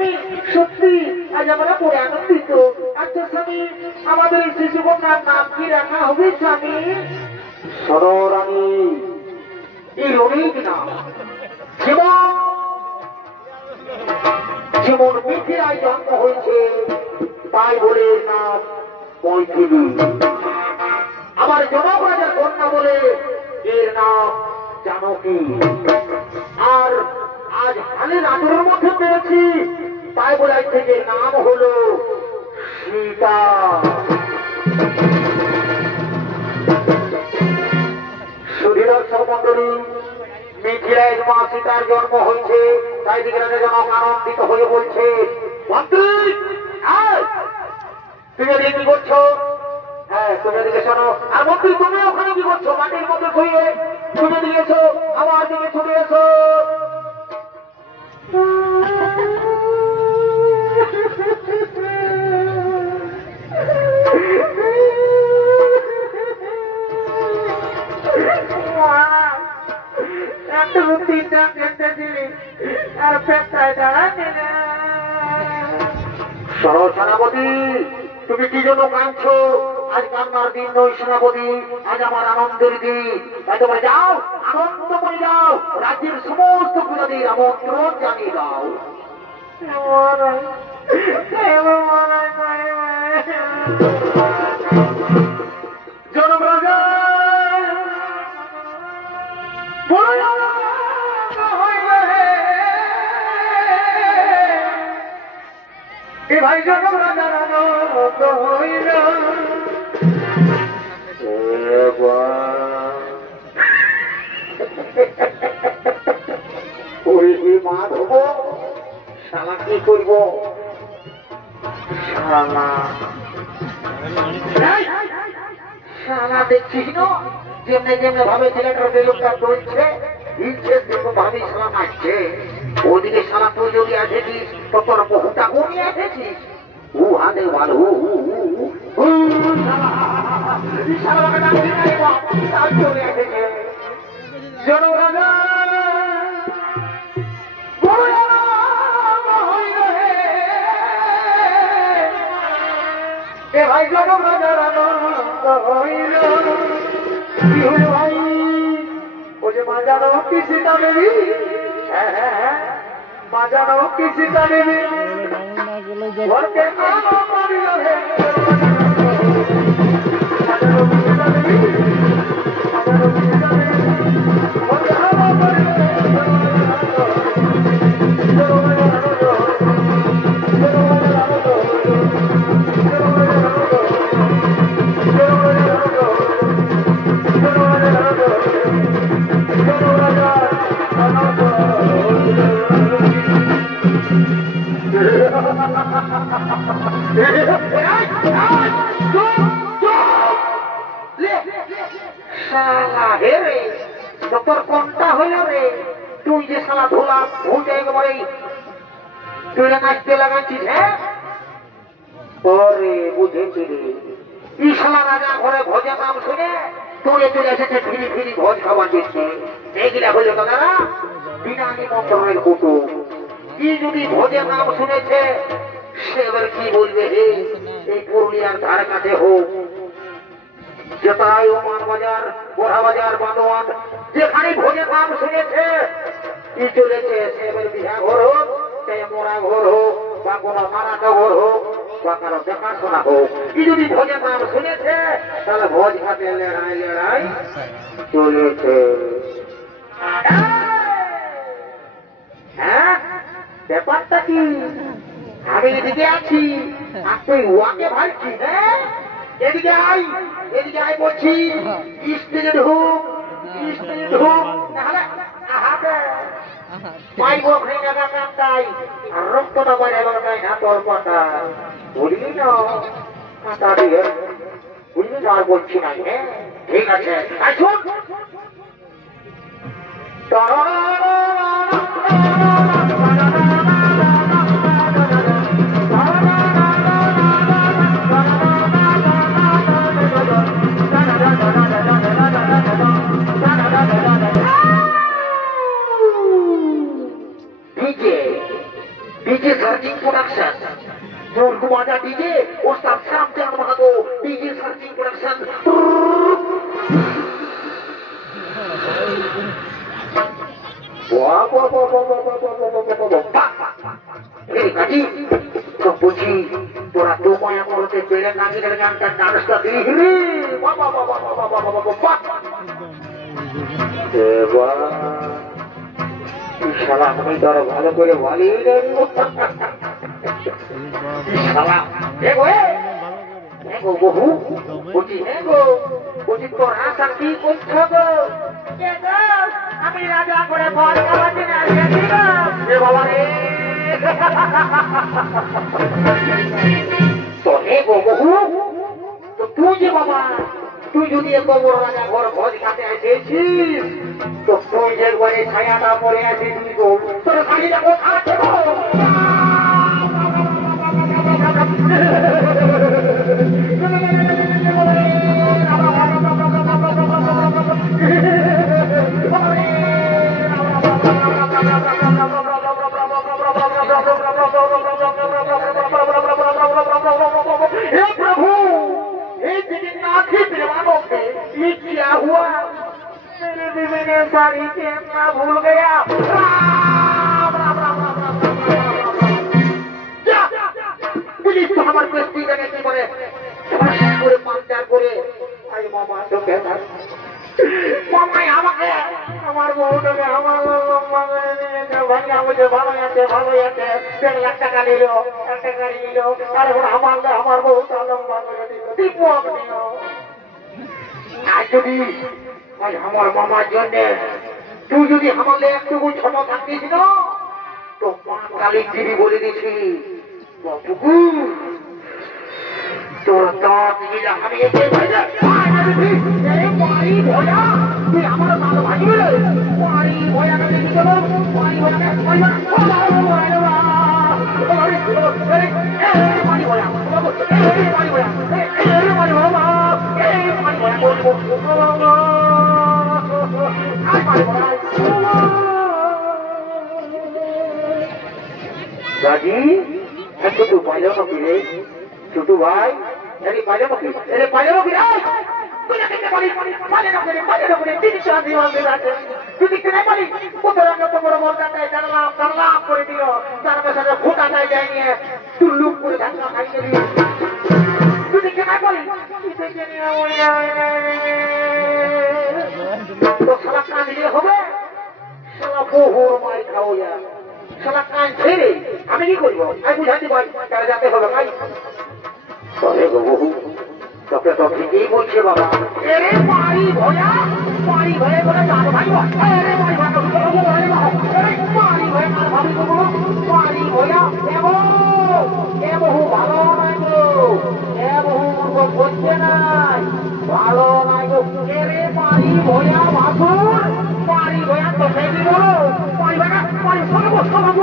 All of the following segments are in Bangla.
স্বামী সত্যি আজ আমরা পরে আনন্দিত। আচ্ছা স্বামী, আমাদের শিশু কন্যার নাম কি রাখা হবে স্বামী? সররানী। এই অনেক নাম, যেমন মিথিলায় জন্ম হয়েছে তাই বলে নাম মৈথিলী। আমার জনক রাজার কন্যা বলে এর নাম জানকী। আর আজ হালের আদরের মধ্যে পেয়েছি তাই বলে আজ থেকে নাম হলো সীতা। সুধীদর্শক মন্ডলী, মিথিলায় মা সীতার জন্ম হয়েছে তাই দিকে জনক আনন্দিত হয়ে বলছে, মন্ত্রী তুমি এদিকে কি করছো? হ্যাঁ, তুমি এদিকে শোনো। আর মন্ত্রী তুমি ওখানে কি করছো? মাটির মধ্যে শুয়ে তুমি দিয়েছো, আমার দিকে ছুটে এসো। সেনাপতি, তুমি কি জন্য কাঁদছো? আজ কান্নার দিন নয় সেনাপতি, আজ আমার আনন্দের দিন। তাই তোমরা যাও, আনন্দ করে যাও, রাজ্যের সমস্ত প্রজাদের আমন্ত্রণ জানিয়ে দাও। জনক রাজা ভাই, জনক রাজার আনন্দ হইল। মাধব শালা কি করবো? শালা দেখছিস না যেমনি যেমনি ভাবে ছেলেটার বেলুনটা চলছে, ইচ্ছে সেরকম ভাবি শালা নাচছে। ওদিকে শালা তুই যদি এসেছিস তো তোর বহুটা ঘুমিয়ে এসেছিস। হাতে ভালো চলে এসেছে। জনক রাজা ভাই, জনক রাজার আনন্দ হইল। কি হইল ভাই? ও যে মা জানো কি সীতা দেবী, হ্যাঁ হ্যাঁ হ্যাঁ, মা জানো কি সীতা দেবী ঘরকে আলো মারিল হে। মা জানো কি সীতা দেবী, মা জানো কি সীতা দেবী ঘরকে আলো মারিল হে। তোর কোনটা হইল রে? তুই যে শালা ধোলা ভুলতে একেবারে তুই নাচতে লাগাচ্ছিস। হ্যাঁ, ওরে বুঝেছি রে, ই শালা রাজা ঘরে ভোজের নাম শুনে তুই চলে এসেছে ফিরি ফিরি ভোজ খাওয়া দিচ্ছে। এইগুলা হইল দাদারা বিনা নিমন্ত্রণের কুটুম। কি যদি ভোজের নাম শুনেছে সে এবার কি বলবে? হে, এই পুরুলিয়ার ধারে কাছে হোক যেটাই ওমান বাজার, বোরা বাজার, বান্দোয়ান, যেখানে ভোজের নাম শুনেছে কি চলেছে সে এবার বিহা ঘর হোক, মোরা ঘর হোক, বা কোনো মারাঠা ঘর হোক, বা কারো দেখাশোনা হোক, কি যদি ভোজের নাম শুনেছে তাহলে ভোজ খাতে লড়াই লড়াই চলেছে। হ্যাঁ, ব্যাপারটা কি? আমি এদিকে আছি আর তুই ওয়াকে ভাবছিস। হ্যাঁ, এদিকে আই, এদিকে আই বলছি। স্টেজে ঢুক, স্টেজে ঢুক, নাহলে হাতে পাইব ভেঙে কাটাই আর রক্তটা বাজে বাজাই না তোর পাটা। বুঝলি না? কাটা দিয়ে বুঝলি না? আর বলছি না। হ্যাঁ, ঠিক আছে, আসুন। ডিজে সার্চিং প্রোডাকশন জোরকু বাজা ডিজে ওস্তাদ Shyamchand Mahato DJ searching production বুঝি তোরা তো মায়া করতে পেরে নাগিনের গানটা ডান্সটা দিলি রে বাবা বাবা বাবা বাবা বাবা শালা আমি তো আরো ভালো করে বলি শালা গো বহু বুঝি গো বুঝি তোর আশা কি করছ গো আমি রাজা করে ঘর কামাতে না বাবা রে তো হে গো বহু তো তুই যে বাবা তুই যদি এত বড় রাজা ঘর ভোজ খাতে এসেছিস তো তুই যে ঘরে ছায়াটা পরে আছিস গো তোর শাড়িটা কোথায় আছে গো हे प्रभु हे जगन्नाथ ही प्रेमानों से ये क्या हुआ मेरे बीवी ने साड़ी पहनना भूल गया राम राम राम राम पुलिस तो हमारे को स्त्री जगह की बोले पूरे पांचार करे आई मामा तो कहता मामा यहाँ के हमारे बहुत है हमारे भाई मुझे भालो याते 1.5 लाख টাকা নিল একটা গাড়ি নিল আর এখন আমার বহুত লম্বা করে দিল দীপু আপনি আজ যদি ভাই আমার মামার জন্য তুই যদি আমাকে একটুকু ছোট থাকিস না তো মা কালী দেবী বলে দিছি বাবু তোর দাঁত গিলা আমি এসে মারি ভয়া তুই আমার ভালো ভাই মারি ভয়া না দেখি চলো মারি ভয়া দাদি একটু পাইলো না ফিরে ছোটু ভাই এরে পাইলো না ফিরে এরে পাইলো না ফিরে করে দিল তার পেছনে ফোটা যায় যায়নি টুল্লুক করে ধাক্কা খাইয়ে দিল তুই কেন বলি তো সারা কান দিলে হবে সারা বহুর মাই খাও যা সারা কান ছেড়ে আমি কি করবো আমি বুঝাতে পারি তারা যাতে হবে ভাই বহু তোকে তো ঠিকই বলছে বাবা এরে মারি ভয়া মারি ভয়ে বলে জান ভাই এরে মারি ভয়া মারি ভয়ে আর ভাবি গো মারি ভয়া এ বহু ভালো নাই গো এ বহু মূর্খ বলছে নাই ভালো নাই গো এরে মারি ভয়া বাসুর মারি ভয়া তো সেই দিব মারি ভয়া মারি সব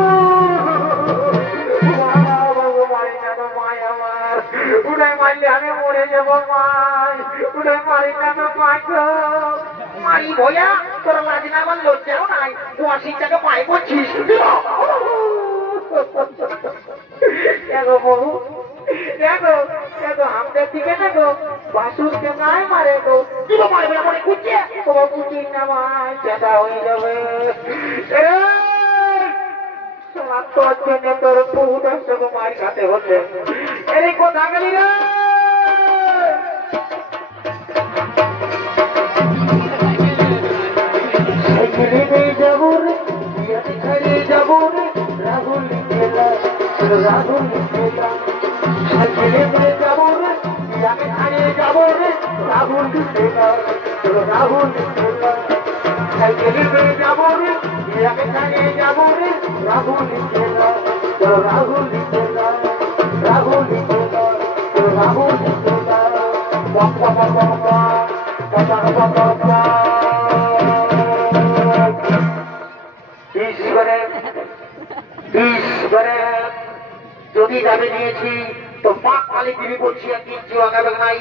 উড়াই মারলে আমি মরে যাবো মাই উড়াই মারি না মাই মারি ভয়া তোর মাঝে না আমার লজ্জাও নাই 80 টাকা পাই করছিস দেখো বহু দেখো দেখো আমাদের দিকে দেখো বাসুরকে নাই মারে গো দিব মারবে না মনে কুচে তোমার কুচি না মাই চেতা হয়ে যাবে তোর জন্য তোর বহুটার সঙ্গে মার খাতে হচ্ছে এরে কোথা গেলি রে সাইকেলে নিয়ে যাবো রে ছাড়িয়ে যাবো রে রাহুল সাইকেলে নিয়ে যাবো রে ছাড়িয়ে যাবো রে রাহুল সাইকেলে নিয়ে যাবো রে ছাড়িয়ে যাবো রে রাহুল যদি যাবে নিয়েছি তো মা কালী দেবী বলছি কিছু আগাবে নাই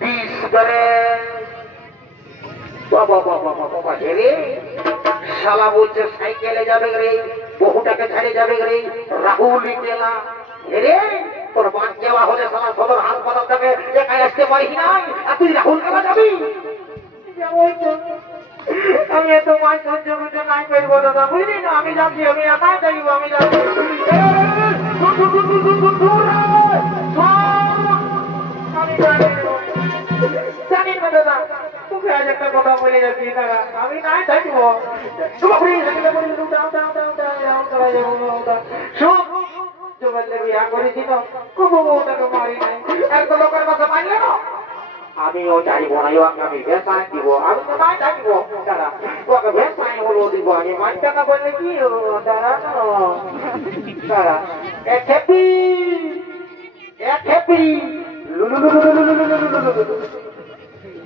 20 করে বাবা বাবা বাবা হেরে শালা বলছে সাইকেলে যাবে রে বহুটাকে ছেড়ে যাবে রে রাহুল গেলা রে তোর বাদ যাওয়া হলে সালা সদর হাসপাতাল থেকে একাই আসতে পারিস নাই আর তুই রাহুল গেলা যাবি আমি এত মাছ সহ্য করতে নাই করবো দাদা বুঝলি না আমি যাচ্ছি আমি একাই যাইব আমি যাচ্ছি জানি না দাদা তোকে আজ একটা কথা বলে যাচ্ছি দাদা আমি নাই থাকবো বিয়া করেছি তো খুব ওটাকে মারি নাই এক লোকের কথা মানলে না আমিও চাইব না আমি ভেসায় দিব আমি তো নাই থাকবো দাদা ওকে ভেসায় হলো দিব আমি মাই টাকা বললে কি দাদা দাদা এক হ্যাপি এক হ্যাপি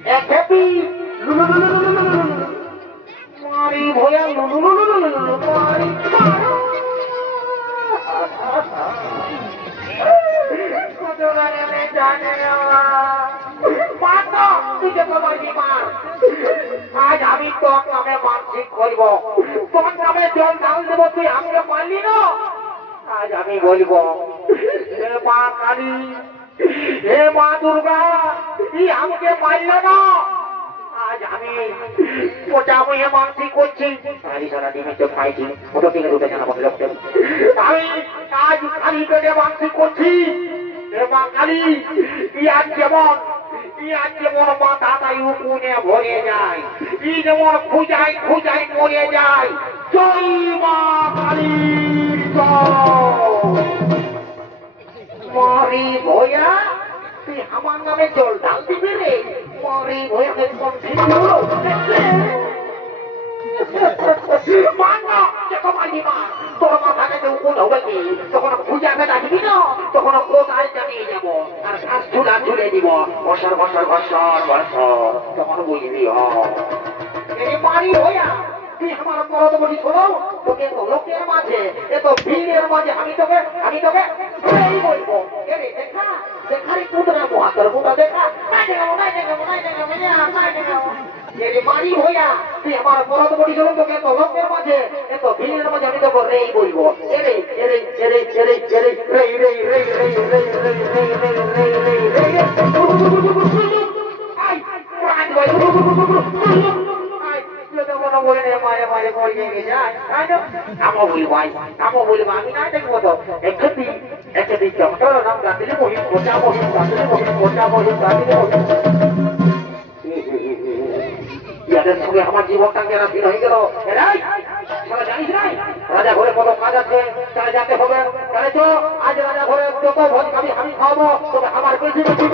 এক হ্যাপি মারি ভয়া মারি আজ আমি তোর নামে মানসিক করব তোর নামে জল ঢাল দেবো তুই আমাকে মানলি না আজ আমি বলবো হে মা কালী হে মা দুর্গা ই আমাকে মারল না আজ আমি ওটা আমি মানসিক করছি সারা ডিমের চোখ পাইছি ওটা থেকে দুটো জানা বলে আমি আজ খালি পেটে মানসিক করছি হে মা কালী ই আজ যেমন মাথাটাই উকুনে ভরে যায় ই যেমন খুঁজাই খুঁজাই মরে যায় জয় মা কালী মরি ভয়া তুই আমার নামে জল ঢাল দিবি রে মরি ভয়া তোর মাথাকে উকুন হবে কি তখন খুঁজাকে ডাকবি না তখন কোথায় জানিয়ে যাবো আর শ্বাস ঝুলা ঝুলে দিব বছর বছর বছর বছর তখন বুঝবি মারি হইয়া তুই আমার মরদ বলি শোনো তোকে তো লোকের মাঝে এত ভিড়ের মাঝে আমি তোকে এই বলবো এরে দেখা দেখারি কুদরা মহাতর কুদরা দেখা মারি হইয়া তুই আমার মরদ বলি শোনো তোকে তো লোকের মাঝে এত ভিড়ের মাঝে আমি তোকে রেই বলবো এরে এরে এরে এরে এরে রে রে রে রে রে রে মারে মারে পড়ে যায় আমও বলবো আমি না দেখবো তো একটি চক্র নাম গাঁদিলে মহিম কোটা মহিম গাঁদিলে মহিম কোটা মহিম গাঁদিলে ইয়াদের সঙ্গে আমার জীবনটা কেন ভিড় হয়ে গেল জানিস নাই রাজা ঘরে কত কাজ আছে তারা যেতে হবে তাহলে তো আজ রাজা ঘরে যত ভোজ খাবি আমি খাওয়াবো তবে আমার বেশি বেশি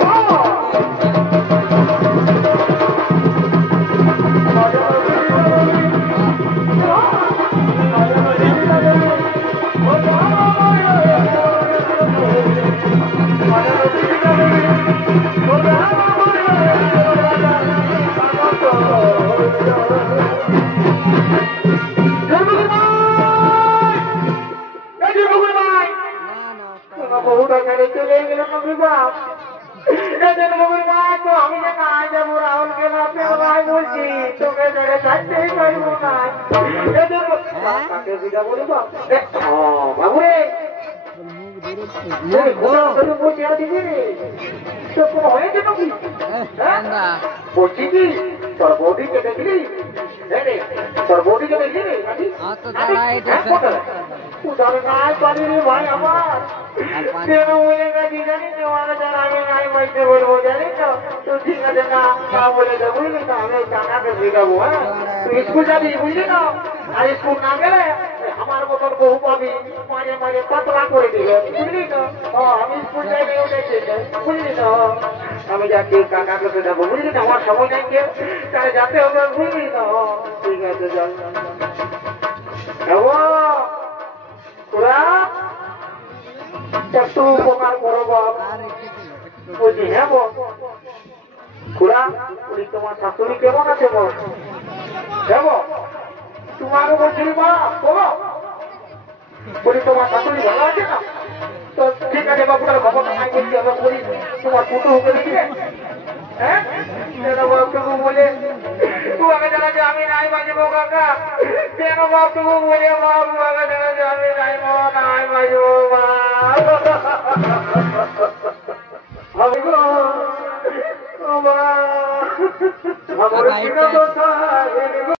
বহুটা গাড়ি চলে গেল বিবাহ আমি যে না যাবো রাহুল কে না বলছি তোকে ছাড়তেই পারবো না বাবু রে বসে আছি তো কোনো হয়েছে নাকি বলছি কি তোর বৌদিকে দেখলি তোর বৌদিকে দেখলি উদাহরণ নাই পারি রে ভাই আমার কেন বলে গেছি জানি না আমি নাই বলতে বলবো জানি তো তো ঠিক আছে না বলে দেবো বুঝলি না আমি টাকাকে শেখাবো হ্যাঁ তুই স্কুল যাবি বুঝলি না আর স্কুল না গেলে আমার মতন বহু পাবি মাঝে মাঝে পাতলা করে দিল বুঝলি না আমি স্কুল যাইলে উঠেছি বুঝলি না আমি যাচ্ছি কাকাকে শেখাবো বুঝলি না আমার সময় নাই কেউ তাহলে যাতে হবে বুঝলি না ঠিক আছে যাও ওরা একটু উপকার করো বাপ বলছি হ্যাঁ খুড়া উনি তোমার শাশুড়ি কেমন আছে বল হ্যাঁ তোমারও বলছিলি মা বলো বলি তোমার শাশুড়ি ভালো আছে না তো ঠিক আছে বাবুটার খবরটা নাই বলছি আমরা বলি তোমার ফুটো হুকে দিচ্ছে হ্যাঁ বলে তুই আগে জানা যে আমি নাই বাজবো কাকা কেন বাপ তুমি বলে বাবু আগে জানা যে আমি নাই বাজবো বাবা